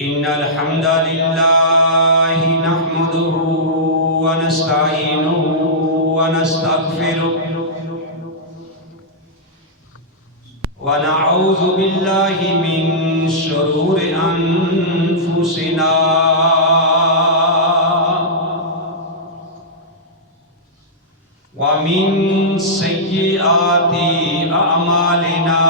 إن الحمد لله نحمده ونستعينه ونستغفره ونعوذ بالله من شرور أنفسنا ومن سيئات أعمالنا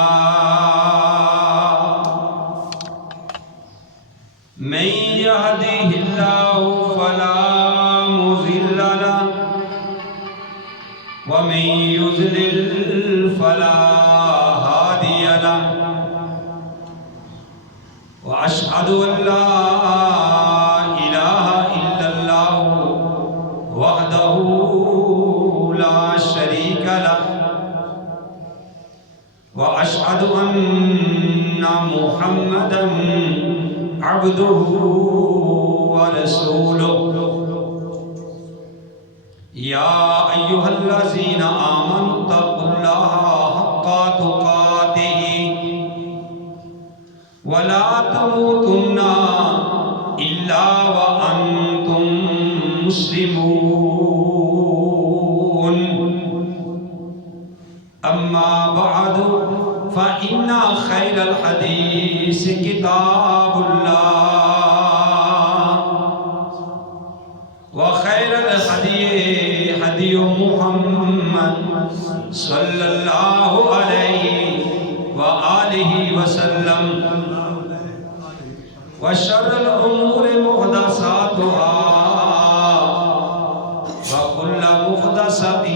من يهده الله فلا مضل له ومن يضلل فلا هادي له وأشهد أن لا إله إلا الله وحده لا شريك له وأشهد أن محمدا عبده ورسوله يا أيها الذين آمنوا اتقوا الله حق تقاته ولا تموتن إلا وأنتم مسلمون أما بعد فإن خير الحديث كتاب الله وخير الهدي هدي محمد صلى الله عليه وآله وسلم وشر الأمور محدثاتها وكل محدثة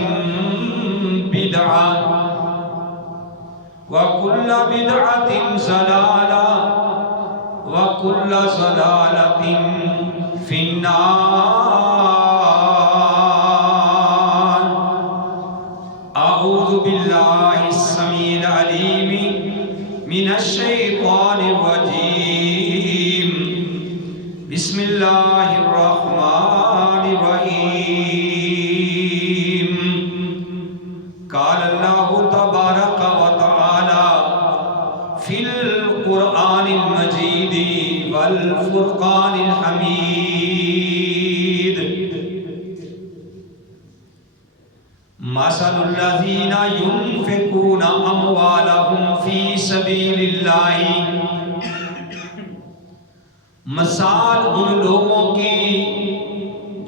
بدعة وكل بدعة ضلالة وكل ضلالة في النار. أعوذ بالله السميع العليم من الشيطان الرجيم. بسم الله الرحمن الرحيم. قال الله تبارك وتعالى في القرآن المجيد والفرقان الحميد. مثل الذين ينفقون أموالهم في سبيل الله، مثال ان لوگوں کی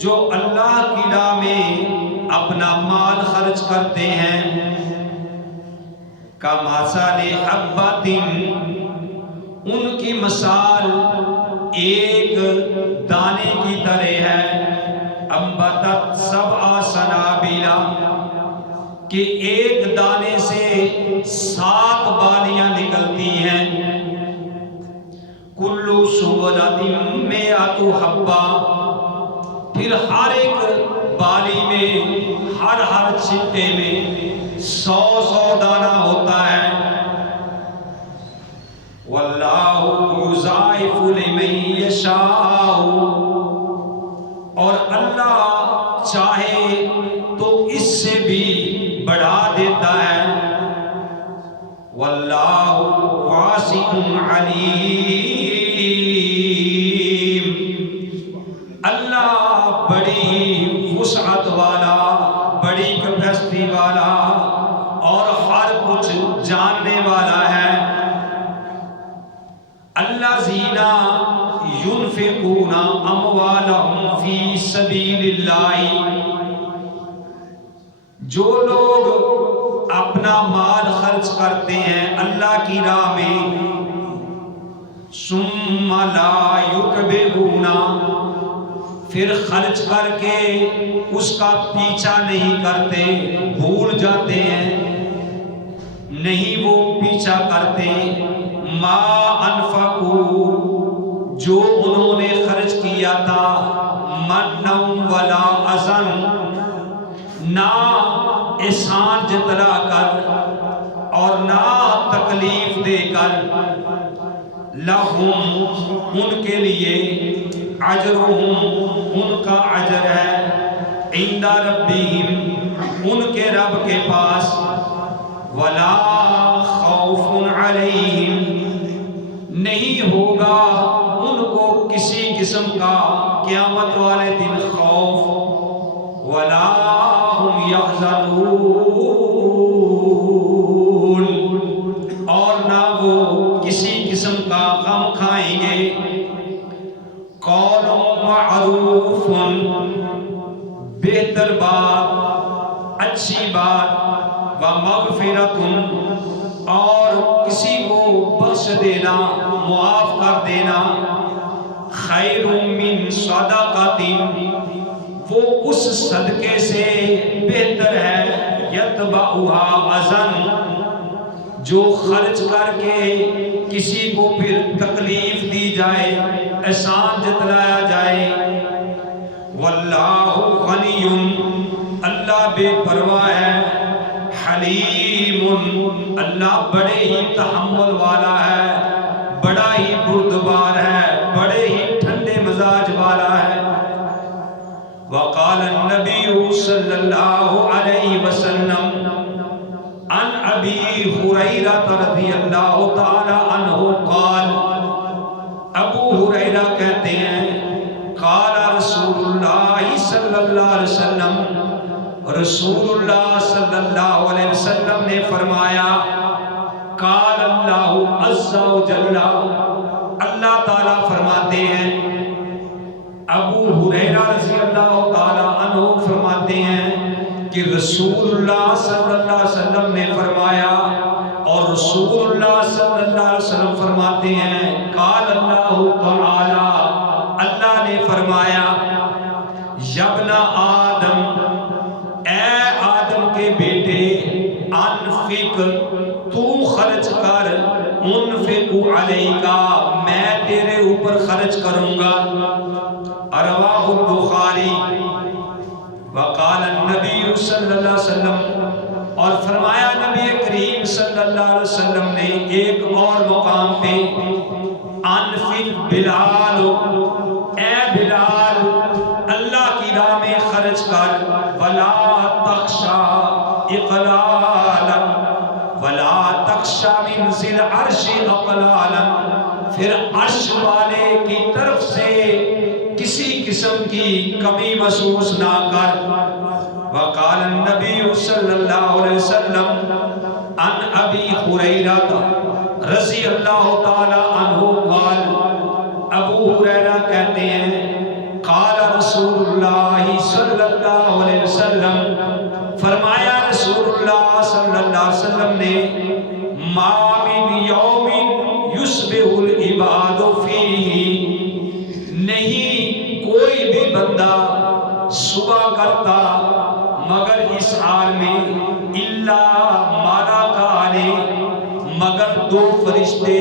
جو اللہ کی راہ میں اپنا مال خرچ کرتے ہیں، کمثل حبۃ، ان کی مثال ایک دانے کی طرح ہے، انبتت سبع سنابل، کہ ایک دانے سے 7 بالیاں نکلتی ہیں، کل سنبلۃ مئۃ حبہ، پھر ہر ایک بالی میں ہر چھٹے میں 100 دانہ ہوتا ہے. واللہ یضاعف لمن یشاء، اور اللہ چاہے تو اس سے بھی بڑھا دیتا ہے. واللہ واسع علیم، اللہ بڑی وسعت والا، بڑی کیپیسٹی والا اور ہر کچھ جاننے والا ہے. الذین ينفقون اموالهم فی سبیل اللہ، جو لوگ اپنا مال خرچ کرتے ہیں اللہ کی راہ میں، ثم لا یتبعون، پھر خرچ کر کے اس کا پیچھا نہیں کرتے، بھول جاتے ہیں، نہیں وہ پیچھا کرتے، ما انفقوا، جو انہوں نے خرچ کیا تھا، منا ولا اذى، نہ احسان جتلا کر اور نہ تکلیف دے کر، لہم، ان کے لیے، اجرہم، ان کا اجر ہے، عند ربہم، ان کے رب کے پاس، ولا خوف علیہم، نہیں ہوگا ان کو قسم کا قیامت والے دن خوف ولا هم يحزنون، اور نہ وہ کسی قسم کا غم کھائیں گے۔ قول معروف، بہتر بات، اچھی بات، ومغفرت، اور کسی کو بخش دینا، معاف کر دینا، خیر من صدقۃ، وہ اس صدقے سے بہتر ہے، یتبعها اذن، جو خرچ کر کے کسی کو پھر تکلیف دی جائے، احسان جتلایا جائے۔ واللہ غنی، اللہ بے پرواہ ہے، حلیم، اللہ بڑے ہی تحمل والا ہے، بڑا ہی بردبار ہے، بڑے ہی ٹھنڈے مزاج والا ہے۔ وقال النبی صلی اللہ علیہ وسلم عن ابی ہریرہ رضی اللہ تعالی عنہ قال، ابو ہریرہ کہتے ہیں قال رسول اللہ صلی اللہ علیہ وسلم، رسول اللہ صلی اللہ علیہ وسلم نے فرمایا، قال اللہ عز و جل، اللہ تعالیٰ فرماتے ہیں، ابو ہریرہ رضی اللہ تعالیٰ عنہ فرماتے ہیں کہ رسول اللہ صلی اللہ علیہ وسلم نے فرمایا، اور رسول اللہ صلی اللہ علیہ وسلم فرماتے ہیں، قال اللہ تعالی، اللہ نے فرمایا، یبن آدم، اے آدم کے بیٹے، انفق، تو خرچ کر، انفق علیکا، میں تیرے اوپر خرچ کروں گا۔ رواہ البخاری۔ وقال النبی صلی اللہ علیہ وسلم، اور فرمایا نبی کریم صلی اللہ علیہ وسلم نے ایک اور مقام پہ، انفق بلال، اے بلال اللہ کی راہ میں خرچ کر، ولا تخشا اقلالا، ولا تخشا من ذی العرش اقلالا، پھر عرش والے کی طرف سے کسی قسم کی کمی محسوس نہ کر۔ وقال النبی صلی اللہ علیہ وسلم عن ابی ہریرہ رضی اللہ تعالی عنہ قال، ابو ہریرہ کہتے ہیں، قال رسول اللہ صلی اللہ علیہ وسلم، فرمایا رسول اللہ صلی اللہ علیہ وسلم نے، ما من یوم یصبح العباد فیہ، نہیں کوئی بھی بندہ صبح کرتا مگر اس حال میں، الا ملکان، مگر دو فرشتے،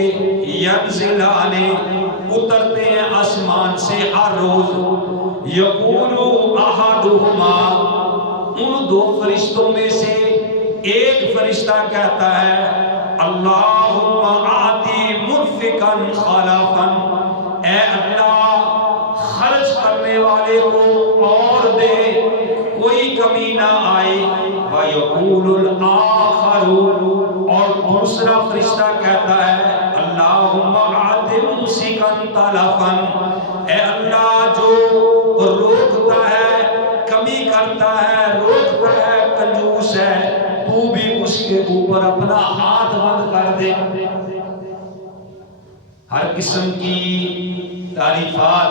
ینزلان، اترتے ہیں آسمان سے ہر روز، یقول احدہما، ان دو فرشتوں میں سے ایک فرشتہ کہتا ہے، اللہم آتی منفقا خلافا، اے اللہ خرچ کرنے والے کو اور دے، کوئی کمی نہ آئے۔ وَيَقُولُ الْآخَرُ، اور دوسرا فرشتہ کہتا ہے، اللہم آتِ مُمْسِكًا تَلَفًا، اے اللہ جو روکتا ہے، کمی کرتا ہے، روکتا ہے، کنجوس ہے، تو بھی اس کے اوپر اپنا ہاتھ بند کر دے۔ ہر قسم کی تعریفات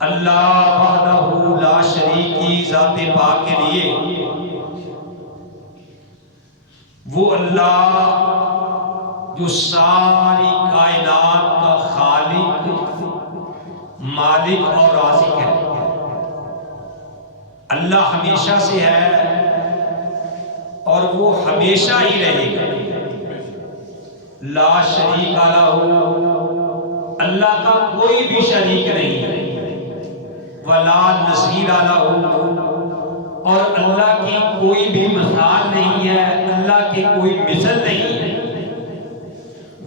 اللہ وحدہ لا شریک کی ذات پاک کے لیے، وہ اللہ جو ساری کائنات کا خالق، مالک اور رازق ہے۔ اللہ ہمیشہ سے ہے اور وہ ہمیشہ ہی رہے گا۔ لا شریک لہ، اللہ کا کوئی بھی شریک نہیں ہے، ولا نظیر لہ، اور اللہ کی کوئی بھی مثال نہیں ہے، اللہ کے کوئی مثل نہیں ہے،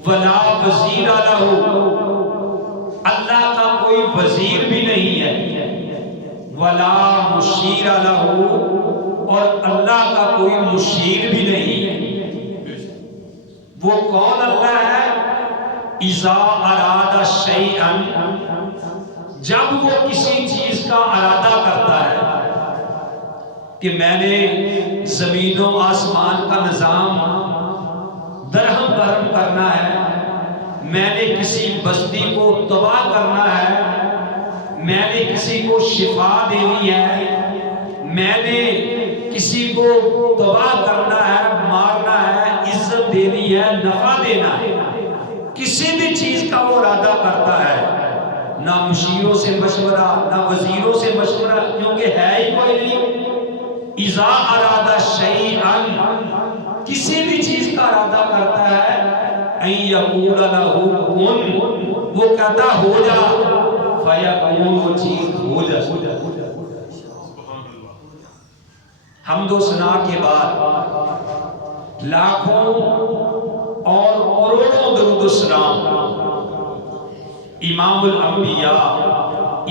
ولا وزیر لہ، اللہ کا کوئی وزیر بھی نہیں ہے، ولا مشیر لہ، اور اللہ کا کوئی مشیر بھی نہیں ہے۔ وہ کون اللہ ہے؟ اذا اراد شیئا، جب وہ کسی چیز کا ارادہ کرتا ہے کہ میں نے زمین و آسمان کا نظام درہم برہم کرنا ہے، میں نے کسی بستی کو تباہ کرنا ہے، میں نے کسی کو شفا دینی ہے، میں نے کسی کو تباہ کرنا ہے، مارنا ہے، عزت دینی ہے، نفع دینا ہے، کسی بھی چیز کا وہ ارادہ کرتا ہے، نہ مشیروں سے مشورہ، نہ وزیروں سے مشورہ، کیونکہ ہے ہی کوئی نہیں۔ اذا ارادہ شیئا، کسی بھی چیز کا ارادہ کرتا ہے، ان یقول لہ کن، وہ کہتا ہو جا، فیکون، وہ چیز ہو جا۔ حمد و ثنا کے بعد لاکھوں اور کروڑوں درود و سلام امام الانبیاء،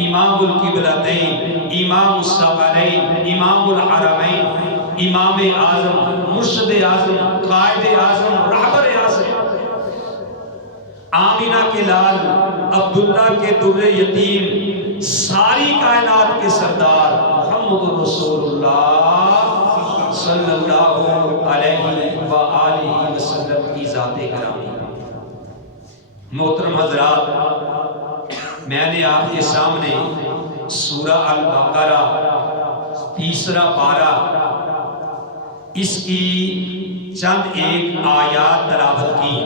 امام القبلتین، امام الثقلین، امام الحرمین، امام اعظم، مرشد اعظم، قائد اعظم، رہبر اعظم، آمینہ کے لال، عبداللہ کے در یتیم، ساری کائنات کے سردار محمد رسول اللہ صلی اللہ علیہ وآلہ وسلم کی ذات گرامی۔ محترم حضرات، میں نے آپ کے سامنے سورہ البقرہ تیسرا پارہ، اس کی چند ایک آیات تلاوت کی،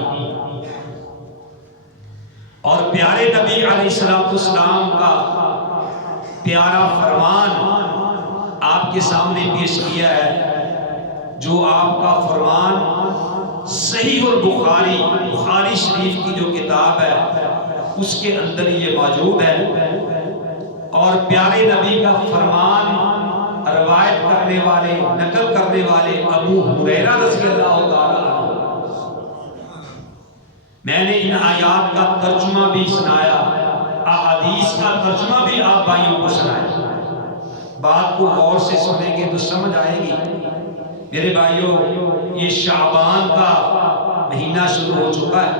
اور پیارے نبی علیہ السلام کا پیارا فرمان آپ کے سامنے پیش کیا ہے، جو آپ کا فرمان صحیح البخاری، بخاری شریف کی جو کتاب ہے اس کے اندر یہ موجود ہے، اور پیارے نبی کا فرمان روایت کرنے والے، نقل کرنے والے ابو ہریرہ رضی اللہ تعالیٰ عنہ۔ میں نے ان آیات کا ترجمہ بھی سنایا، احادیث کا ترجمہ بھی آپ بھائیوں کو سنایا، بات کو غور سے سنیں گے تو سمجھ آئے گی۔ میرے بھائیوں، یہ شعبان کا مہینہ شروع ہو چکا ہے،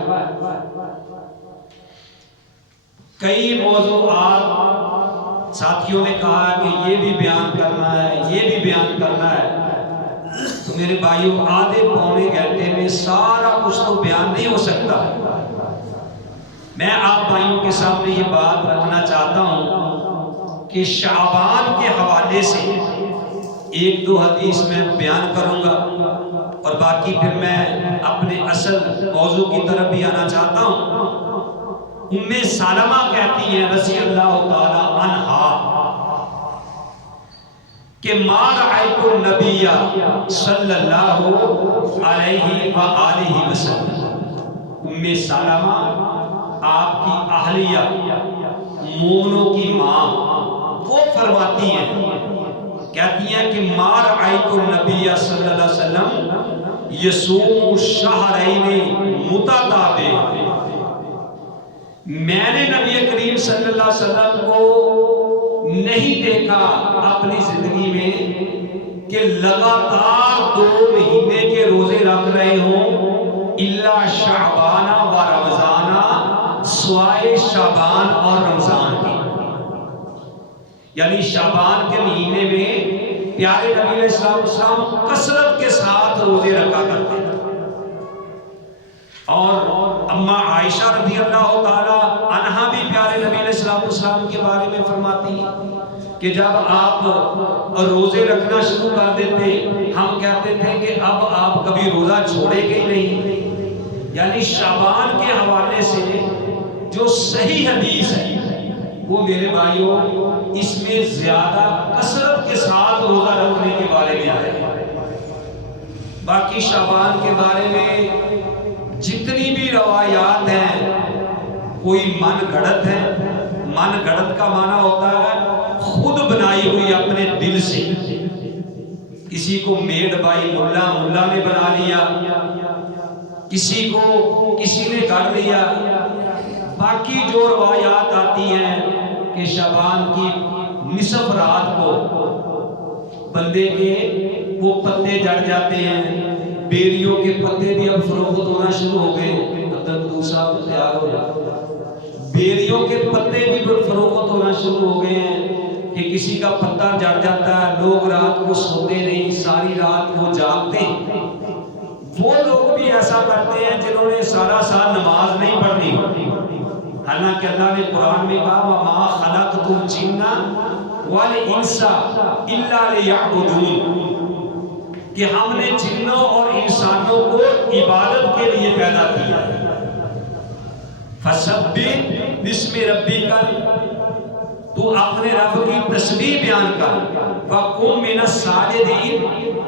کئی موضوعات ساتھیوں نے کہا کہ یہ بھی بیان کرنا ہے، یہ بھی بیان کرنا ہے، تو میرے بھائیوں آدھے پونے گھنٹے میں سارا کچھ تو بیان نہیں ہو سکتا۔ میں آپ بھائیوں کے سامنے یہ بات رکھنا چاہتا ہوں کہ شعبان کے حوالے سے ایک دو حدیث میں بیان کروں گا، اور باقی پھر میں اپنے اصل موضوع کی طرف بھی آنا چاہتا ہوں۔ ام سلمہ کہتی ہیں رضی اللہ تعالی عنہا کہ ما رأیت النبی صلی اللہ علیہ وآلہ وسلم، ام سلمہ آپ کی اہلیہ، مومنوں کی ماں، وہ فرماتی ہیں، کہتی ہیں کہ ما رأیت النبی صلی اللہ علیہ وسلم یصوم شہرین متتابعین، میں نے نبی کریم صلی اللہ علیہ وسلم کو نہیں دیکھا اپنی زندگی میں کہ لگاتار 2 مہینے کے روزے رکھ رہے ہوں، الا شعبان و رمضان، سوائے شعبان اور رمضان کے، یعنی شعبان کے مہینے میں پیارے نبی علیہ السلام کثرت کے ساتھ روزے رکھا کرتے ہیں۔ اور اما عائشہ رضی اللہ تعالی عنہا بھی پیارے نبی علیہ السلام کے بارے میں فرماتی کہ جب آپ روزے رکھنا شروع کر دیتے، ہم کہتے تھے کہ اب آپ کبھی روزہ چھوڑے گے ہی نہیں۔ یعنی شعبان کے حوالے سے جو صحیح حدیث ہے وہ میرے بھائیوں اس میں زیادہ کثرت کے ساتھ روزہ رکھنے کے بارے میں آیا ہے۔ باقی شعبان کے بارے میں جتنی بھی روایات ہیں کوئی من گھڑت ہے۔ من گھڑت کا معنی ہوتا ہے خود بنائی ہوئی اپنے دل سے، کسی کو میڈ بائی ملا نے بنا لیا، کسی کو کسی نے گھڑ لیا۔ باقی جو روایات آتی ہیں کہ شعبان کی نصف رات کو بندے کے وہ پتے جڑ جاتے ہیں، بیریوں کے پتے بھی اب فروخت ہونا شروع ہو گئے، دوسرا تیار ہو جائے. بیریوں کے پتے بھی فروخت ہونا شروع ہو گئے ہیں کہ کسی کا پتا جڑ جاتا ہے, لوگ رات کو سوتے نہیں, ساری رات وہ جاگتے ہیں. وہ لوگ بھی ایسا کرتے ہیں جنہوں نے سارا سال نماز نہیں پڑھنی, حالانکہ اللہ نے قرآن میں کہا وَمَا خَلَقْتُ الْجِنَّ وَالْإِنسَ إِلَّا لِيَعْبُدُونِ, کہ ہم نے جنوں اور انسانوں کو عبادت کے لیے پیدا کیا. فَسَبِّحْ بِاسْمِ رَبِّكَ, تو اپنے رب کی تسبیح بیان کر. وَقُمْ مِنَ السَّاجِدِينَ,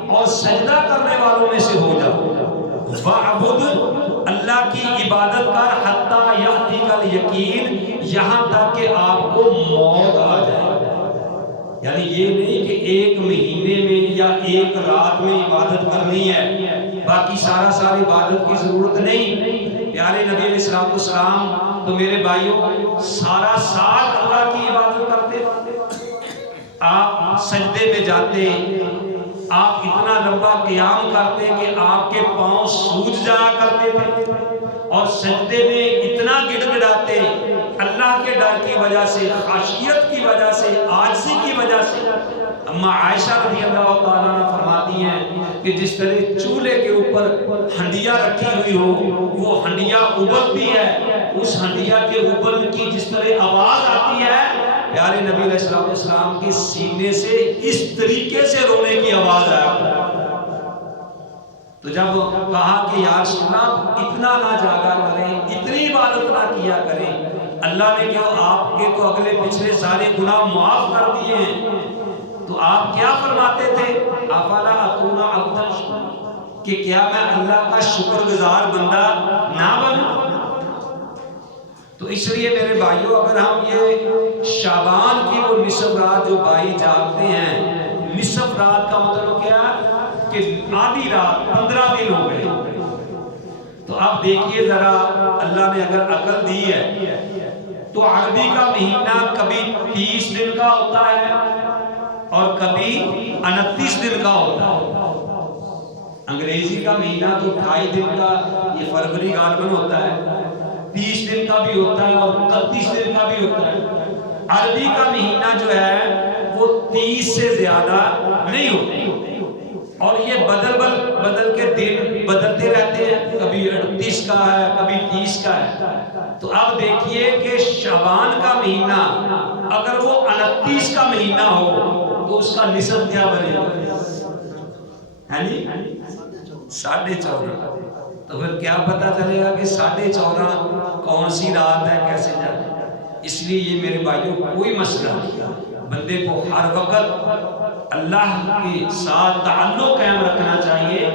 اور سجدہ کرنے والوں میں سے ہو جا. وَعْبُدْ, اللہ کی عبادت کر. حَتَّى يَأْتِيَكَ الْيَقِينُ, یہاں تک کہ آپ کو موت آ جائے. یعنی یہ نہیں کہ ایک مہینے میں یا ایک رات میں عبادت کرنی ہے, باقی سارا سال عبادت کی ضرورت نہیں. پیارے نبی علیہ السلام تو میرے بھائیوں سارا سال اللہ کی عبادت کرتے. آپ سجدے میں جاتے, آپ اتنا لمبا قیام کرتے کہ آپ کے پاؤں سوج جایا کرتے تھے, اور سجدے میں اتنا گڑ گڑاتے اللہ کے ڈر کی وجہ سے, خشیت کی وجہ سے, عاجزی کی وجہ سے. اما عائشہ رضی اللہ تعالیٰ عنہ فرماتی ہیں کہ جس طرح چولہے کے اوپر ہنڈیا رکھی ہوئی ہو, وہ ہنڈیا ابلتی ہے, اس ہنڈیا کے ابل کی جس طرح آواز آتی ہے, پیارے نبی علیہ السلام کے سینے سے اس طریقے سے رونے کی آواز آیا. تو جب کہا کہ یا رسول اللہ اتنا نہ جاگا کریں, اتنی عبادت نہ کیا کریں, اللہ نے کیا آپ کے تو اگلے پچھلے سارے گناہ معاف کر دیے ہیں, تو آپ کیا فرماتے تھے؟ افلا اکون عبدا شکورا, کہ کیا میں اللہ کا شکر گزار بندہ نہ بنوں؟ تو اس لیے میرے بھائیوں اگر ہم یہ شعبان کی وہ نصف رات جو بھائی جاگتے ہیں, نصف رات کا مطلب کیا کہ آدھی رات, 15 دن ہو گئے. تو آپ دیکھیے ذرا, اللہ نے اگر عقل دی ہے تو عربی کا مہینہ کبھی 30 دن کا ہوتا ہے اور کبھی 29 دن کا ہوتا ہے. انگریزی کا مہینہ تو 28 دن کا, یہ فروری غالباً ہوتا ہے, 30 دن کا بھی ہوتا ہے اور 31 دن کا بھی ہوتا ہے. عربی کا مہینہ جو ہے وہ 30 سے زیادہ نہیں ہوتا, اور یہ بدل کے دن بدلتے رہتے ہیں, کبھی 38 کا ہے, کبھی 30 کا ہے. تو اب دیکھیے کہ شعبان کا مہینہ اگر وہ 29 کا مہینہ ہو تو اس کا نصف کیا بنے گا؟ ہے جی 14.5. تو پھر کیا پتا چلے گا کہ 14.5 کون سی رات ہے, کیسے جانے. اس لیے یہ میرے بھائیوں کوئی مسئلہ نہیں, بندے کو ہر وقت اللہ کے ساتھ تعلق قائم رکھنا چاہیے.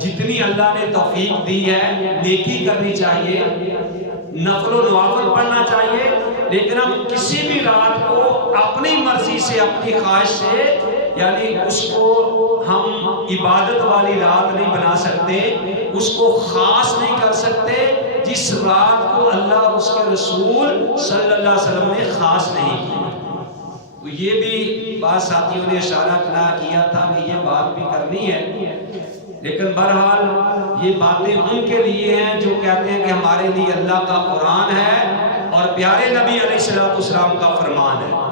جتنی اللہ نے توفیق دی ہے نیکی کرنی چاہیے, نفل و نوافل پڑھنا چاہیے, لیکن ہم کسی بھی رات کو اپنی مرضی سے, اپنی خواہش سے, یعنی اس کو ہم عبادت والی رات نہیں بنا سکتے, اس کو خاص نہیں کر سکتے جس رات کو اللہ اور اس کے رسول صلی اللہ علیہ وسلم نے خاص نہیں کی. تو یہ بھی بعض ساتھیوں نے اشارہ کیا تھا کہ یہ بات بھی کرنی ہے, لیکن بہرحال یہ باتیں ان کے لیے ہیں جو کہتے ہیں کہ ہمارے لیے اللہ کا قرآن ہے اور پیارے نبی علیہ السلام کا فرمان ہے.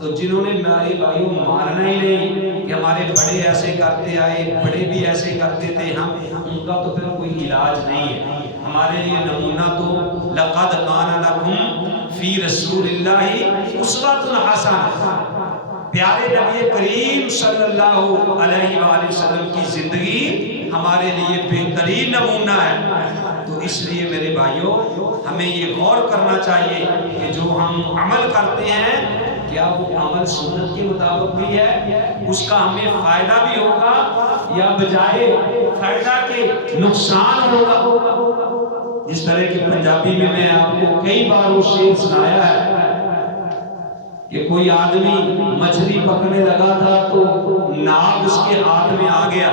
تو جنہوں نے میرے بھائیوں ماننا ہی نہیں کہ ہمارے بڑے ایسے کرتے آئے, بڑے بھی ایسے کرتے تھے, ہم ان کا تو پھر کوئی علاج نہیں ہے. ہمارے لیے نمونہ تو لقد کان لکم فی رسول اللہ اسوۃ حسنہ, پیارے نبی کریم صلی اللہ علیہ وآلہ وسلم کی زندگی ہمارے لیے بہترین نمونہ ہے. تو اس لیے میرے بھائیوں ہمیں یہ غور کرنا چاہیے کہ جو ہم عمل کرتے ہیں کیا وہ عمل سنت کے مطابق بھی ہے, اس کا ہمیں فائدہ بھی ہوگا یا بجائے فائدہ کے نقصان ہوگا. جس طرح کہ پنجابی میں آپ کو کئی بار وہ شعر سنایا ہے کہ کوئی آدمی مچھلی پکڑنے لگا تھا تو ناگ اس کے ہاتھ میں آ گیا,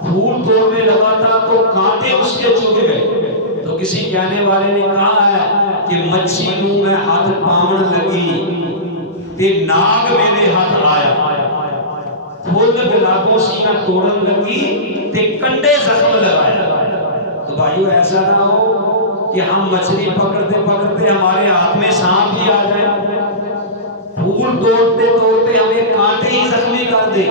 پھول توڑنے لگا تھا تو کانٹے اس کے چبھ گئے. تو کسی کہنے والے نے کہا ہے کہ مچھی نوں میں ہاتھ پاون لگی تے ناگ میرے ہاتھ آیا, پھول گلابوں سی میں توڑن لگی تے کنڈے زخم لگایا. تو بھائیو ایسا نہ ہو کہ ہم مچھلی پکڑتے پکڑتے ہمارے ہاتھ میں سانپ ہی آ جائے، پھول توڑتے توڑتے ہمیں کانٹے ہی زخمی کر دے،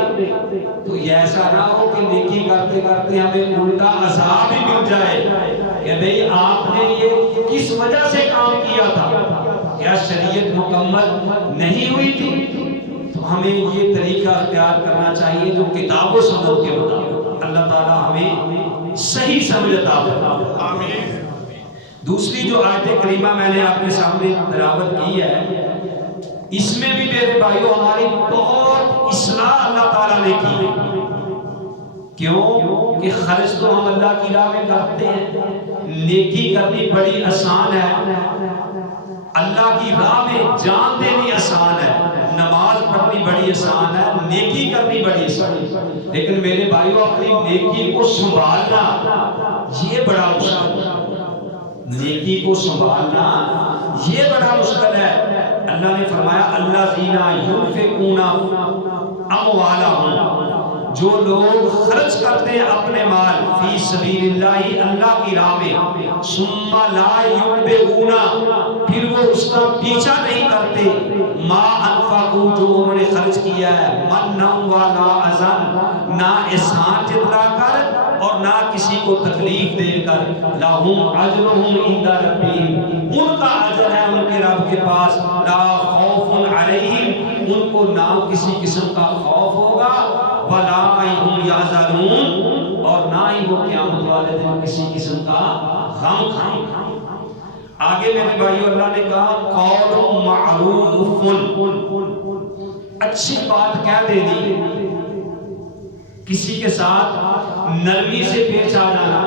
تو یہ ایسا نہ ہو کہ نیکی کرتے کرتے ہمیں الٹا عذاب ہی مل جائے کہ بھئی آپ نے یہ کس وجہ سے کام کیا تھا، کیا شریعت مکمل نہیں ہوئی تھی؟ تو ہمیں یہ طریقہ اختیار کرنا چاہیے جو کتاب و سنت کے مطابق۔ اللہ تعالی ہمیں صحیح سمجھ عطا فرمائے، آمین۔ دوسری جو آیت کریمہ میں نے آپ کے سامنے تلاوت کی ہے، اس میں بھی میرے بھائیوں ہماری بہت اصلاح اللہ تعالیٰ نے کی ہے۔ کیوں کہ خرچ تو ہم اللہ کی راہ میں کرتے ہیں، نیکی کرنی بڑی آسان ہے، اللہ کی راہ میں جان دینی آسان ہے، نماز پڑھنی بڑی آسان ہے، نیکی کرنی بڑی آسان ہے، لیکن میرے بھائیوں اپنی نیکی کو سنبھالنا یہ بڑا مشکل ہے، نیکی کو سنبھالنا یہ بڑا مشکل ہے۔ اللہ نے فرمایا الذین ينفقون اموالهم، جو لوگ خرچ کرتے ہیں اپنے مال فی سبیل اللہ، اللہ کی راہ میں، ثم لا يتبعون، پھر وہ اس کا پیچھا نہیں کرتے، ما انفقوا، جو انہوں نے خرچ کیا ہے، منا ولا اذى، نہ احسان جتلا کر اور نہ کسی کو تکلیف دے کر، لہم اجرہم عند ربہم، ان کا اجر ہے ان کے رب کے پاس، لا خوف علیہم، ان کو نہ کسی قسم کا خوف ہوگا، ولا هم يحزنون، اور نہ ہی وہ قیامت والے دن کسی قسم کا غم کھائیں۔ آگے میرے بھائیو اللہ نے کہا قول معروف، اچھی بات کہہ دینی، کسی کے ساتھ نرمی سے پیش آ جانا،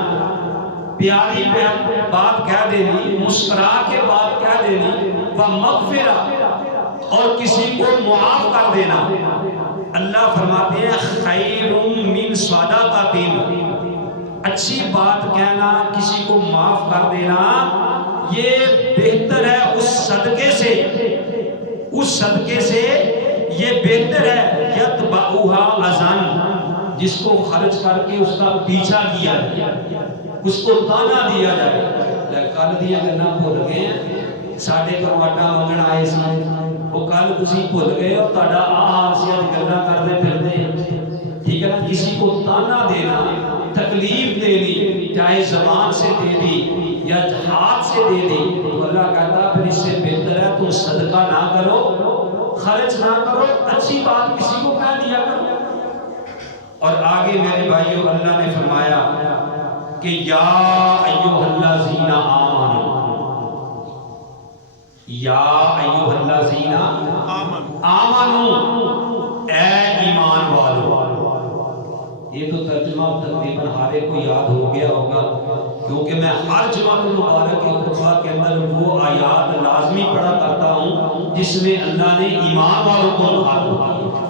پیاری بات کہہ دینی، مسکرا کے بات کہہ دینی، ومغفرہ، اور کسی کو معاف کر دینا۔ اللہ فرماتے ہیں خیر من صدقۃ، اچھی بات کہنا، کسی کو معاف کر دینا، یہ بہتر ہے اس صدقے سے، اس صدقے سے یہ بہتر ہے یتبعھا اذن، جس کو خرچ کر کے اس کا پیچھا کیا جائے، اس کو تانا دیا جائے، کل دیا گنا بھول گئے ہیں، ساڈے گھر آٹا منگن آئے سی، وہ کل تسی بھول گئے اور تہاڈا آسی اج گلاں کردے پھردے، ٹھیک ہے نا۔ کسی کو تانا دینا، تکلیف دینی، چاہے زبان سے دے دی یا ہاتھ سے دے دی، تو اللہ کہتا پھر اس سے بہتر ہے تم صدقہ نہ کرو، خرچ نہ کرو، اچھی بات کسی کو کہہ دیا کرو۔ اور آگے میرے بھائیو اللہ نے فرمایا کہ یا ایھا الذین آمنوا، یا ایھا الذین آمنوا، اے ایمان والو۔ یہ تو ترجمہ تقریباً ہر ایک کو یاد ہو گیا ہوگا، کیونکہ میں ہر جمعہ المبارک کے خطبہ کے اندر وہ آیات لازمی پڑھا کرتا ہوں جس میں اللہ نے ایمان والوں کو مخاطب کیا۔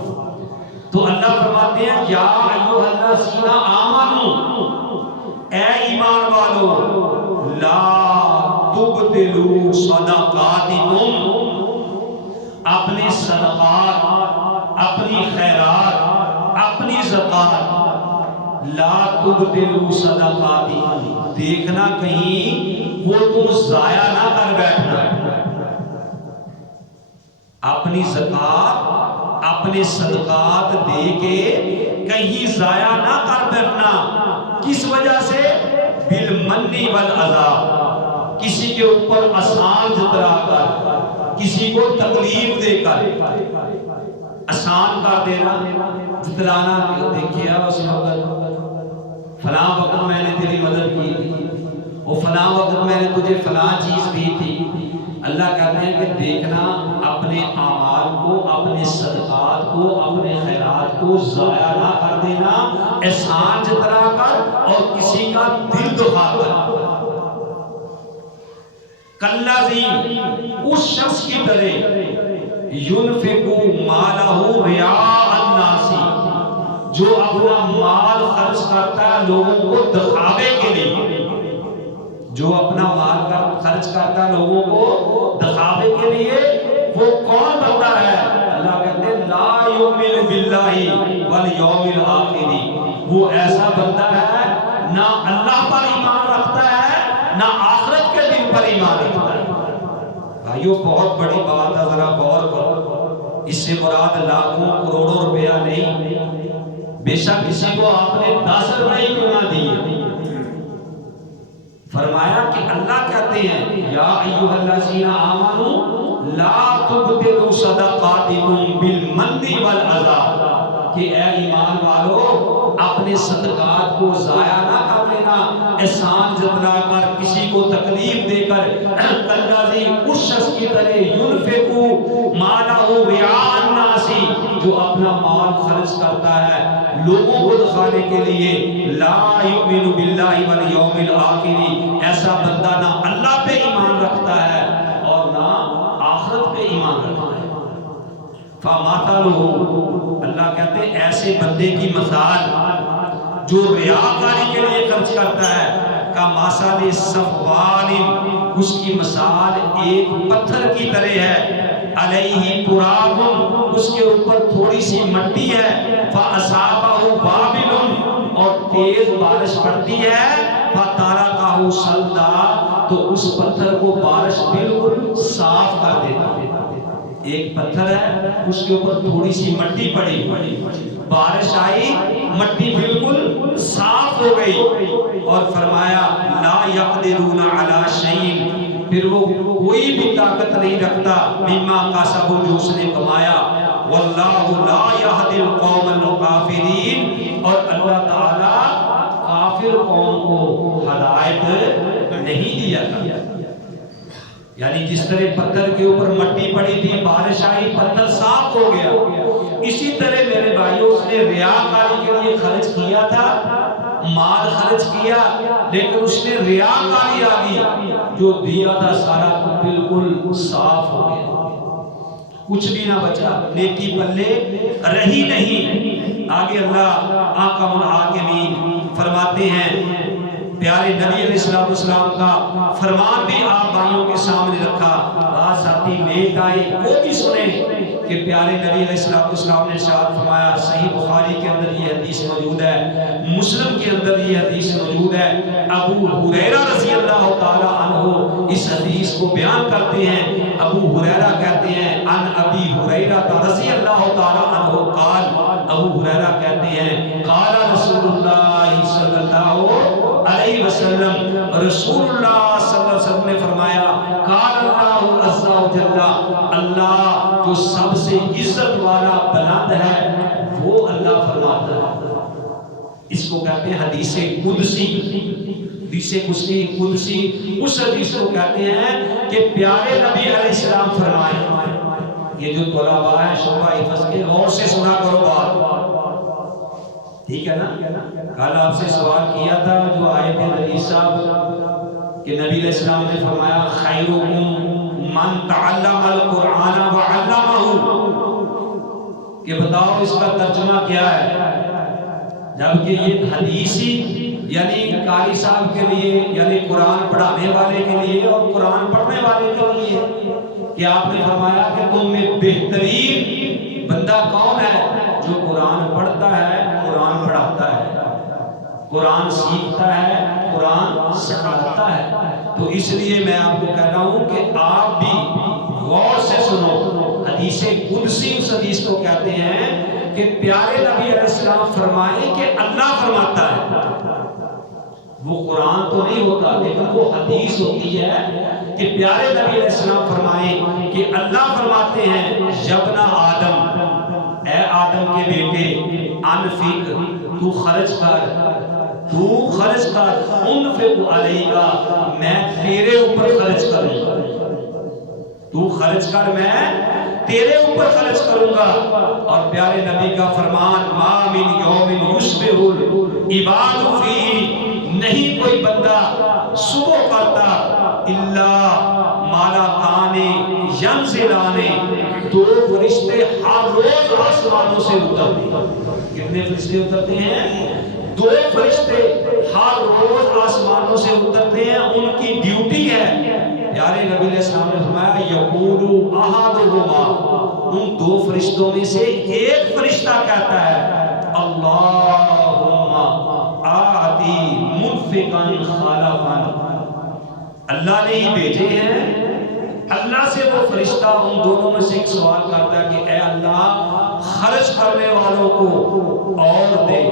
تو اللہ فرماتے ہیں یا ایھا الذین آمنوا، اے ایمان والو، لا تبطلوا صدقاتکم، اپنے صدقات، اپنی خیرات، اپنی زکات، لا تبطلوا صدقاتکم، دیکھنا کہیں وہ تم ضائع نہ کر بیٹھنا، اپنی زکات، اپنے صدقات دے کے کہیں ضائع نہ کر بیٹھنا۔ کس وجہ سے؟ بالمن والعذاب، کسی کے اوپر آسان جتلا کر، کسی کو تکلیف دے کر، آسان کر دینا، جتلانا، دیکھیا اس وقت فلاں وقت میں نے تیری مدد کی تھی، وہ فلاں وقت میں نے تجھے فلاں چیز دی تھی۔ اللہ کہتے ہیں کہ دیکھنا اپنے اعمال کو، اپنے صدقات کو، اپنے خیرات کو ضائع نہ کر دینا، احسان جتلا کر اور کسی کا دل دکھا کر۔ کالذی، اس شخص کی طرح، ينفق مالہ رعاء الناس، جو اپنا مال خرچ کرتا ہے لوگوں کو دکھاوے کے لیے، جو اپنا مال خرچ کرتا ہے لوگوں کو دکھاوے کے لیے، وہ کون بندہ ہے؟ اللہ کہتے ہیں لا یؤمن باللہ والیوم الآخر، وہ ایسا بندہ ہے نہ اللہ پر ایمان رکھتا ہے، نہ آخرت کے دن پر ایمان رکھتا ہے. بھائیو بہت بڑی بات ہے، ذرا غور کرو. اس سے مراد لاکھوں کروڑوں روپیہ نہیں، بے شک کسی کو آپ نے 10 روپے کیوں نہ دیے. فرمایا کہ اللہ کہتے ہیں یا ایھا الذین آمنوا لا تبطلوا صدقاتکم بالمن والعذاب، کہ اے ایمان والو اپنے صدقات کو ضائع نہ کر لینا احسان جتلا کر، کسی کو تکلیف دے کر. کالذی اس شخص کی طرح ينفق مالہ رعاء الناس، جو اپنا مال خرچ کرتا ہے لوگوں کو دکھانے کے لیے. لا یؤمن باللہ والیوم الآخر، ایسا بندہ نہ اللہ پہ ایمان رکھتا ہے اور نہ آخرت پہ ایمان رکھتا ہے. فَمَثَلُهُ، اللہ کہتے ہیں ایسے بندے کی مثال جو ریاکاری کے لیے خرچ کرتا ہے، کَمَثَلِ صَفْوَانٍ، اس کی مثال ایک پتھر کی طرح ہے. علیہ تراب، اس کے اوپر تھوڑی سی مٹی ہے. فَأَصَابَهُ وَابِلٌ، اور تیز بارش پڑتی ہے. فَتَرَكَهُ صَلْدًا، تو اس پتھر کو بارش بالکل صاف کر دیتا ہے. ایک پتھر ہے، اس کے اوپر تھوڑی سی مٹی پڑی، بارش آئی مٹی بالکل صاف ہو گئی. اور فرمایا لا یقدرون علی شیء، پھر وہ کوئی بھی طاقت نہیں رکھتا مما کسبوا، جو اس نے کمایا. واللہ لا یہدی القوم الکافرین، اور اللہ تعالی کافر قوم کو ہدایت نہیں دیا تھا. یعنی جس طرح پتھر کے اوپر مٹی پڑی تھی، بارش آئی پتھر صاف ہو گیا، اسی طرح میرے بھائیوں اس نے ریاکاری کے لیے خرچ کیا تھا، مال خرچ کیا، لیکن اس نے ریاکاری آ گئی، جو دیا تھا سارا بالکل صاف ہو گیا، کچھ بھی نہ بچا، نیکی پلے رہی نہیں. آگے اللہ احکم الحاکمین فرماتے ہیں، پیارے نبی علیہ السلام کا فرمان بھی آپ بھائیوں کے سامنے رکھا. آج ساتھی لیٹ آئے وہ بھی سنیں کہ پیارے نبی علیہ السلام نے ارشاد فرمایا. صحیح بخاری کے اندر یہ حدیث موجود ہے، مسلم کے اندر یہ حدیث موجود ہے. ابو ہریرہ رضی اللہ تعالی عنہ اس حدیث کو بیان کرتے ہیں. ابو ہریرہ کہتے ہیں ان ابی ہریرہ رضی اللہ تعالی عنہ قال، ابو ہریرہ کہتے ہیں قال رسول اللہ صلی اللہ علیہ وسلم، رسول اللہ صلی اللہ علیہ وسلم نے فرمایا قال اللہ عز و جل، اللہ جو سب سے عزت والا بلند ہے وہ اللہ فرماتا ہے. اس کو کہتے ہیں حدیث قدسی. حدیث قدسی اس حدیث کو کہتے ہیں کہ پیارے نبی علیہ السلام فرمائے. یہ جو طلباء ہے شعبہ حفظ کے غور سے سنا کرو بات، ٹھیک ہے نا. کل آپ سے سوال کیا تھا جو آئے تھے حدیث صاحب کہ نبی علیہ السلام نے فرمایا خیرکم من تعلم القرآن وعلمہ، کہ بتاؤ اس کا ترجمہ کیا ہے. جبکہ یہ حدیثی یعنی قاری صاحب کے لیے، یعنی قرآن پڑھانے والے کے لیے اور قرآن پڑھنے والے کے لیے، کہ آپ نے فرمایا کہ تم میں بہترین بندہ کون ہے؟ جو قرآن پڑھتا ہے، قرآن پڑھاتا ہے، قرآن سیکھتا ہے، قرآن سکھاتا ہے. تو اس لیے میں آپ کو کہہ رہا ہوں کہ آپ بھی غور سے سنو. حدیث قدسی اس حدیث کو کہتے ہیں کہ پیارے نبی علیہ السلام فرمائے کہ اللہ فرماتا ہے. وہ قرآن تو نہیں ہوتا لیکن وہ حدیث ہوتی ہے کہ پیارے نبی علیہ السلام فرمائے کہ اللہ فرماتے ہیں یبنا آدم، اے آدم کے بیٹے، انفق، تو خرچ کر، تو خرچ کر، انفق علیک، میں تیرے اوپر خرچ کروں گا. تو خرچ کر، میں تیرے اوپر خرچ کروں گا. اور پیارے نبی کا فرمان ما من یوم یصبح العباد فیہ، نہیں کوئی بندہ صبح کرتا الا ملکان ینزلان، دو فرشتے ہر روز آسمانوں سے اترتے ہیں. کتنے فرشتے اترتے ہیں؟ دو فرشتے ہر روز آسمانوں سے اترتے ہیں. ان کی ڈیوٹی ہے، پیارے نبی علیہ السلام نے فرمایا یقول احدہما، ان دو فرشتوں میں سے ایک فرشتہ کہتا ہے اللہم آتی منفقا خلفا، اللہ نے ہی بھیجے ہیں۔ اللہ سے وہ فرشتہ ان دونوں میں سے ایک سوال کرتا ہے کہ اے اللہ خرچ کرنے والوں کو اور دے،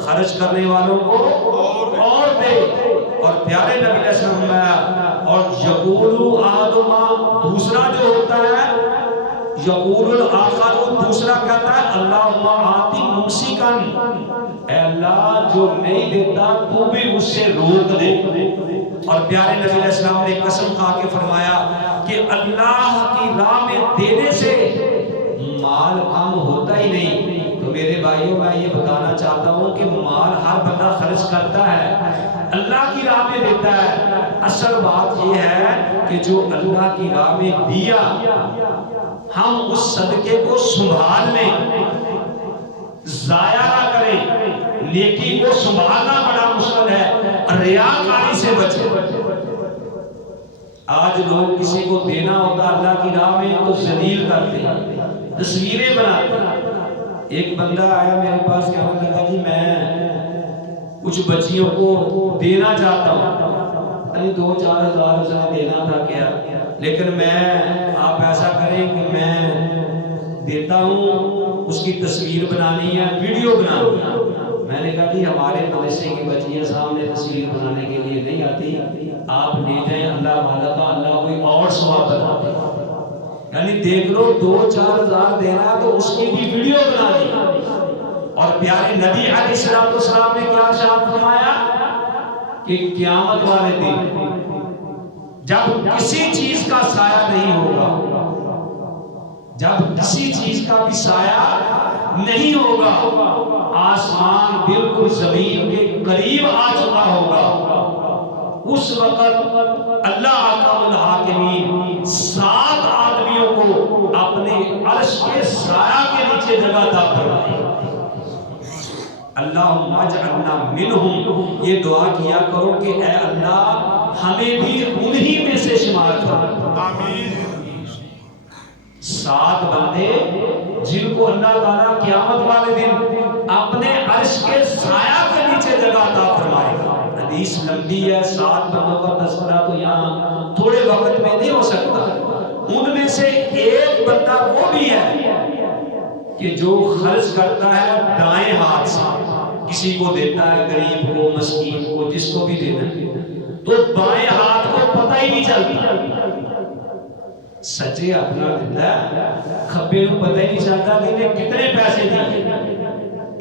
خرچ کرنے والوں کو اور دے۔ اور پیارے نبی علیہ السلام نے اور یقول آدم دوسرا جو ہوتا ہے، یقول الاخر دوسرا کہتا ہے اللہم آتی ممسکن، اے اللہ جو نہیں دیتا تو بھی اس سے روک دے۔ اور پیارے نبی علیہ السلام نے قسم کھا کے فرمایا کہ اللہ کی راہ میں دینے سے مال کم ہوتا ہی نہیں۔ تو میرے بھائیوں میں یہ بتانا چاہتا ہوں کہ مال ہر بندہ خرچ کرتا ہے، اللہ کی راہ میں دیتا ہے۔ اصل بات یہ ہے کہ جو اللہ کی راہ میں دیا ہم اس صدقے کو سنبھال لیں، ضائع نہ کریں۔ نیکی کو سنبھالنا بڑا مشکل ہے، ریاکاری سے بچیں۔ آج لوگ کسی کو دینا ہوتا اللہ کی راہ میں تو ذلیل کرتے ہیں، تصویریں بناتے ہیں۔ ایک بندہ آیا میرے پاس کہنے لگا جی میں کچھ بچیوں کو دینا چاہتا ہوں، 2-4 ہزار اس نے دینا تھا کیا، لیکن میں آپ ایسا کریں کہ میں دیتا ہوں، اس کی تصویر بنانی ہے، ویڈیو بنانی ہے۔ میں نے کہا جی ہمارے مدرسے کی بچیاں سامنے تصویر بنانے کے لیے نہیں آتی، آپ لے جائیں، اللہ والا کا اللہ کوئی اور ثواب بنا دے۔ یعنی دیکھ لو 2-4 ہزار دینا تو اس کی بھی ویڈیو بنانی۔ اور پیارے نبی علیہ السلام نے کیا ارشاد فرمایا کہ قیامت والے دن جب کسی چیز کا سایہ نہیں ہوگا، جب کسی چیز کا بھی سایہ نہیں ہوگا، آسمان بالکل زمین کے قریب آ چکا ہوگا، اس وقت اللہ احکم الحاکمین 7 آدمیوں کو اپنے عرش کے سایہ کے نیچے جگہ عطا فرمائے۔ اللہم اجعلنا منہم، یہ دعا کیا کرو کہ اے اللہ ہمیں بھی انہی میں سے شمار کرو۔ آمین۔ 7 بندے جن کو اللہ تعالیٰ قیامت والے دن اپنے عرش کے سایہ کے نیچے جگہ عطا فرمائے گا۔ حدیث لمبی ہے، 7 بندوں کا تذکرہ تو یہاں تھوڑے وقت میں نہیں ہو سکتا۔ ان میں سے ایک بندہ وہ بھی ہے کہ جو خرچ کرتا ہے دائیں ہاتھ سے، کسی کو دیتا ہے، غریب کو، مسکین کو، جس کو بھی دینا ہے، تو بائیں ہاتھ کو پتہ ہی نہیں چلتا، سچے اپنا دیتا ہے، کھبے کو پتہ ہی نہیں چلتا کہ انہیں کتنے پیسے دیے،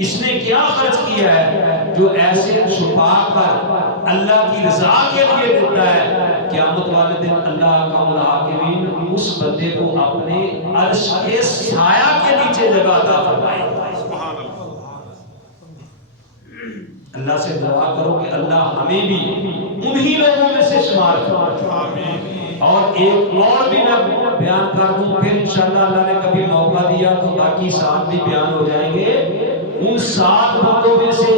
اس نے کیا خرچ کیا ہے۔ جو ایسے چھپا کر اللہ کی رضا کے لیے دیتا ہے، قیامت والے دن اللہ کا الحاکمین اس بندے کو اپنے عرش کے سایہ کے نیچے جگہ عطا فرمائے۔ اللہ سے دعا کرو کہ اللہ ہمیں بھی انہی لوگوں میں سے شمار کرے۔ اور ایک اور بھی میں بیان کر دوں، پھر انشاءاللہ اللہ نے کبھی موقع دیا تو باقی 7 بھی بیان ہو جائیں گے۔ ان 7 بندوں میں سے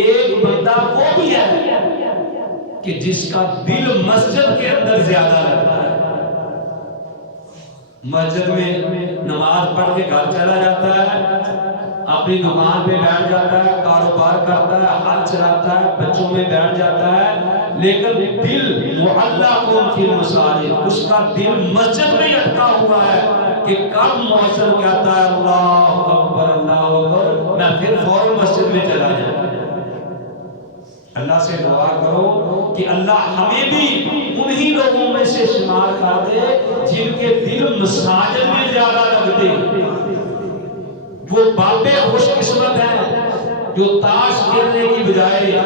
ایک بندہ وہ بھی ہے کہ جس کا دل مسجد کے اندر زیادہ لگتا ہے، مسجد میں نماز پڑھ کے گھر چلا جاتا ہے، اپنی دکان پہ بیٹھ جاتا ہے، کاروبار کرتا ہے، ہل چلاتا ہے، بچوں میں بیٹھ جاتا ہے، لیکن دل معلق فی المساجد، اس کا دل مسجد میں اٹکا ہوا ہے کہ کب مؤذن کہتا ہے اللہ اکبر اللہ اکبر میں پھر فوراً مسجد میں چلا جاتا ہے۔ اللہ سے دعا کرو کہ اللہ ہمیں بھی انہی لوگوں میں سے شمار کر دے جن کے دل مساجد میں زیادہ لگتے ہیں۔ وہ باپے خوش قسمت ہیں جو تاش کھیلنے کی بجائے،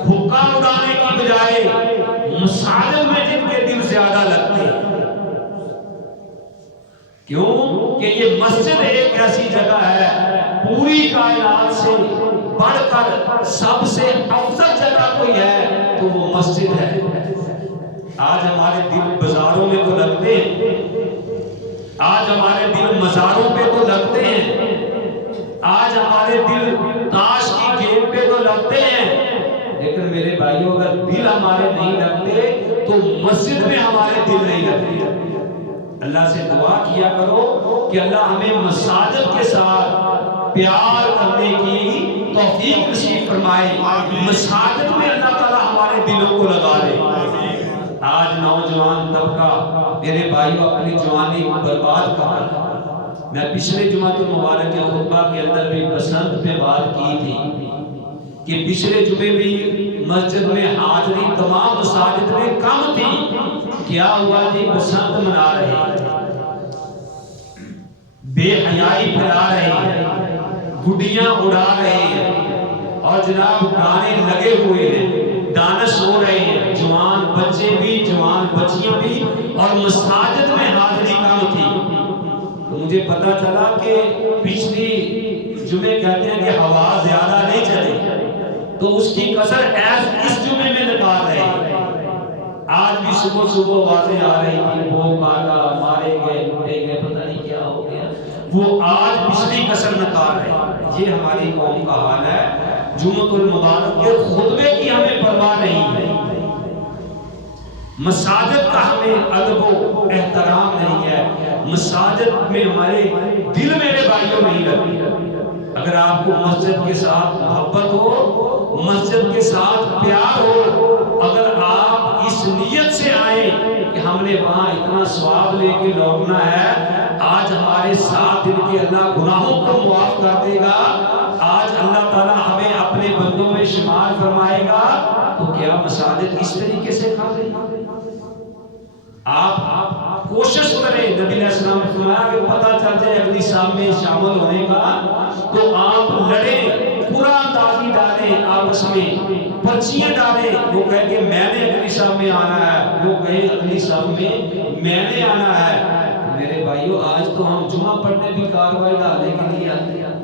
حقہ اڑانے کی بجائے مساجد میں جن کے دل زیادہ لگتے ہیں۔ کیوں کہ یہ مسجد ایک ایسی جگہ ہے پوری کائنات سے بڑھ کر سب سے افضل جگہ کوئی ہے تو وہ مسجد ہے۔ آج ہمارے دل بازاروں میں تو لگتے ہیں، آج ہمارے دل مزاروں پہ تو لگتے ہیں، آج ہمارے دل تاش کی گیم پہ تو لگتے ہیں، لیکن میرے بھائیوں اگر دل ہمارے نہیں لگتے تو مسجد میں ہمارے دل نہیں لگتے۔ اللہ سے دعا کیا کرو کہ اللہ ہمیں مساجد کے ساتھ پیار کرنے کی توفیق نصیب فرمائے، مساجد میں اللہ تعالی ہمارے دلوں کو لگا دے۔ آج نوجوان طبقہ میرے بھائیوں اپنی جوانی کو برباد کر رہا ہے۔ میں پچھلے جمعہ المبارک کے خطبہ کے اندر بھی بسنت پہ بات کی تھی کہ پچھلے جمعے بھی مسجد میں حاضری تمام مساجد میں کم تھی۔ کیا ہوا جی؟ بسنت منا رہے ہیں، بے حیائی پھیلا رہے ہیں، گڈیاں اڑا رہے ہیں، اور جناب گانے لگے ہوئے ہیں، ڈانس ہو رہے ہیں، جوان بچے بھی جوان بچیاں بھی، اور مساجد میں حاضری کم تھی۔ تو مجھے پتا چلا کہ پچھلی جمعے کہتے ہیں کہ ہوا زیادہ نہیں چلے، تو اس کی کسر اس جمعے میں نکال رہے ہیں۔ آج بھی صبح صبح آوازیں آ رہی تھی، وہ مارا مارے گئے لوٹے گئے، پتہ نہیں کیا ہو گیا، وہ آج پچھلی کسر نکال رہے ہیں۔ یہ ہماری قوم کا حال ہے۔ جمعۃ المبارک کے خطبے کی ہمیں پرواہ نہیں ہے، مساجد کا ہمیں ادب و احترام نہیں ہے، مساجد میں ہمارے دل میرے بھائیوں نہیں لگتے۔ اگر آپ کو مسجد کے ساتھ محبت ہو، مسجد کے ساتھ پیار ہو، اگر آپ اس نیت سے آئیں کہ ہم نے وہاں اتنا ثواب لے کے لوٹنا ہے، آج ہمارے 7 دن کے اللہ گناہوں کو معاف کر دے گا، آج اللہ تعالیٰ ہمیں اپنے بندوں میں شمار فرمائے گا، تو کیا مساجد اس طریقے سے کھا گئی؟ آپ کوشش کریں، نبی علیہ السلام نے فرمایا کہ پتہ چل جائے اگلی شام میں شامل ہونے کا تو آپ لڑیں، قرآن تازی ڈالیں، آپس میں پرچیاں ڈالیں، وہ کہے کہ میں نے اگلی شام میں آنا ہے، وہ کہے اگلی شام میں میں نے آنا ہے۔ میرے بھائیو آج تو ہم جمعہ پڑھنے بھی کاروائی ڈالنے کے لیے آتے ہیں،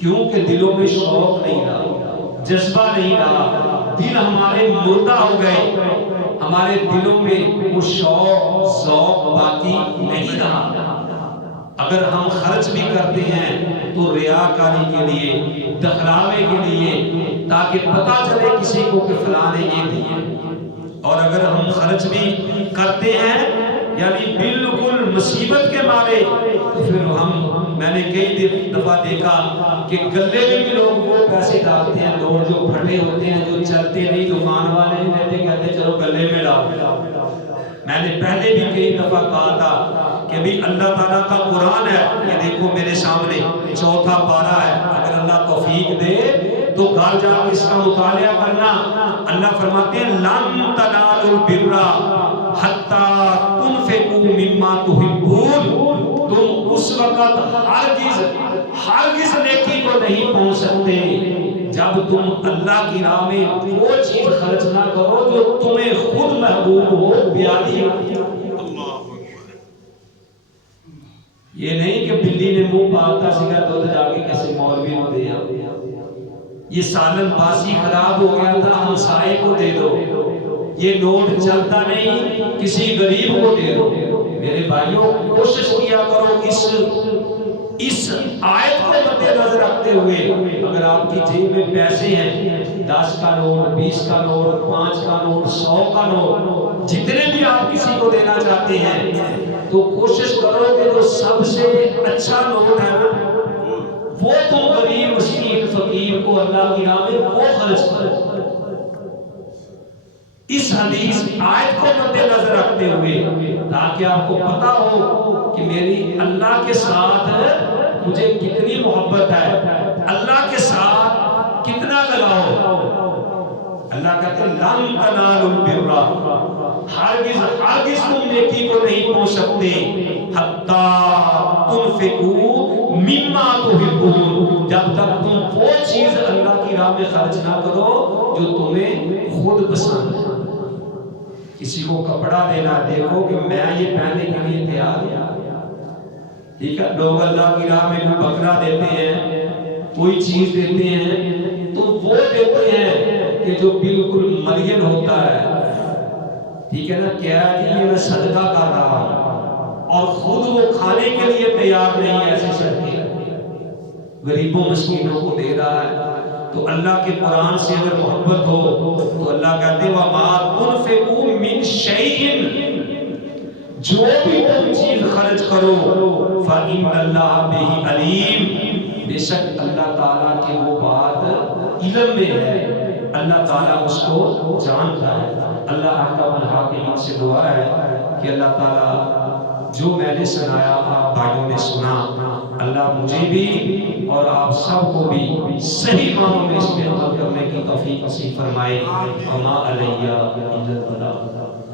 کیونکہ دلوں میں شوق نہیں رہا، جذبہ نہیں رہا، دل ہمارے مردہ ہو گئے، ہمارے دلوں میں وہ شوق ذوق باقی نہیں رہا۔ اگر ہم خرچ بھی کرتے ہیں تو ریاکاری کے لیے، دکھلاوے کے لیے، تاکہ پتہ چلے کسی کو کہ فلاں نے یہ دیے، اور اگر ہم خرچ بھی کرتے ہیں یعنی بالکل مصیبت کے مارے، تو پھر میں نے کئی دفعہ دیکھا کہ گلے میں بھی لوگ وہ پیسے ڈالتے ہیں، لوگ جو پھٹے ہوتے ہیں، جو چلتے نہیں، دکان والے نہیں دیتے، کہتے چلو گلے میں ڈالو۔ میں نے پہلے بھی کئی دفعہ کہا تھا کہ بھی اللہ تعالیٰ کا قرآن ہے، یہ دیکھو میرے سامنے 4 پارہ ہے، اگر اللہ توفیق دے تو گھر جا کے اس کا مطالعہ کرنا۔ اللہ فرماتے ہیں لن تنالوا البر حتی تنفقوا مما تحبون، تم اس وقت ہرگز نیکی کو نہیں پہنچ سکتے جب تم اللہ کی راہ میں وہ چیز خرچ نہ کرو جو تمہیں خود محبوب ہو، پیاری۔ یہ نہیں کہ بلی نے منہ پالتا سکھا تو جا کے کسی مولوی کو دیا، یہ سالن باسی خراب ہو گیا تھا ہمسائے کو دے دو، یہ نوٹ چلتا نہیں کسی غریب کو دے دو۔ میرے بھائیوں کوشش کیا کرو اس آیت کو مد نظر رکھتے ہوئے، اگر آپ کی جیب میں پیسے ہیں، 10 کا نوٹ، 20 کا نوٹ، 5 کا نوٹ، 100 کا نوٹ، جتنے بھی آپ کسی کو دینا چاہتے ہیں، تو کوشش کرو کہ جو سب سے اچھا نوٹ ہے نا، وہ تم غریب مسکین فقیر کو اللہ کی راہ میں وہ خرچ کرو۔ اس حدیث آیت کو مد نظر رکھتے ہوئے، تاکہ آپ کو پتا ہو کہ میری اللہ کے ساتھ مجھے کتنی محبت ہے، اللہ کے ساتھ کتنا لگاؤ۔ اللہ کہتے ہیں لن تنالوا البر، ہرگز تم نیکی کو نہیں پہنچ سکتے حتی تنفقوا مما تحبون، جب تک تم وہ چیز اللہ کی راہ میں خرچ نہ کرو جو تمہیں خود پسند ہے۔ کسی کو کپڑا دینا، دیکھو کہ میں یہ پہننے کے لیے تیار ہوں، ٹھیک ہے؟ لوگ اللہ کی راہ میں کوئی بکرا دیتے ہیں، کوئی چیز دیتے ہیں، تو وہ دیتے ہیں کہ جو بالکل ملین ہوتا ہے، ٹھیک ہے نا؟ کیا کہ یہ میں صدقہ کر رہا ہوں، اور خود وہ کھانے کے لیے تیار نہیں ہے، ایسی شرطیں غریبوں مسکینوں کو دے رہا ہے۔ تو اللہ کے قرآن سے اگر محبت ہو تو اللہ کہتے ہیں وَمَا تُنْفِقُوا مِنْ شَيْءٍ، جو بھی تم چیز خرچ کرو فَإِنَّ اللَّهَ بِهِ عَلِيمٌ، بے شک اللہ تعالیٰ کی وہ بات علم میں ہے، اللہ تعالیٰ اس کو جانتا ہے۔ اللہ احکم الحاکمین سے دعا ہے کہ اللہ تعالیٰ جو میں نے سنایا آپ بھائیوں نے سنا، اللہ مجھے بھی اور آپ سب کو بھی صحیح معنوں میں اس پہ عمل کرنے کی توفیق نصیب فرمائے۔ وما علیہ الا البلاغ۔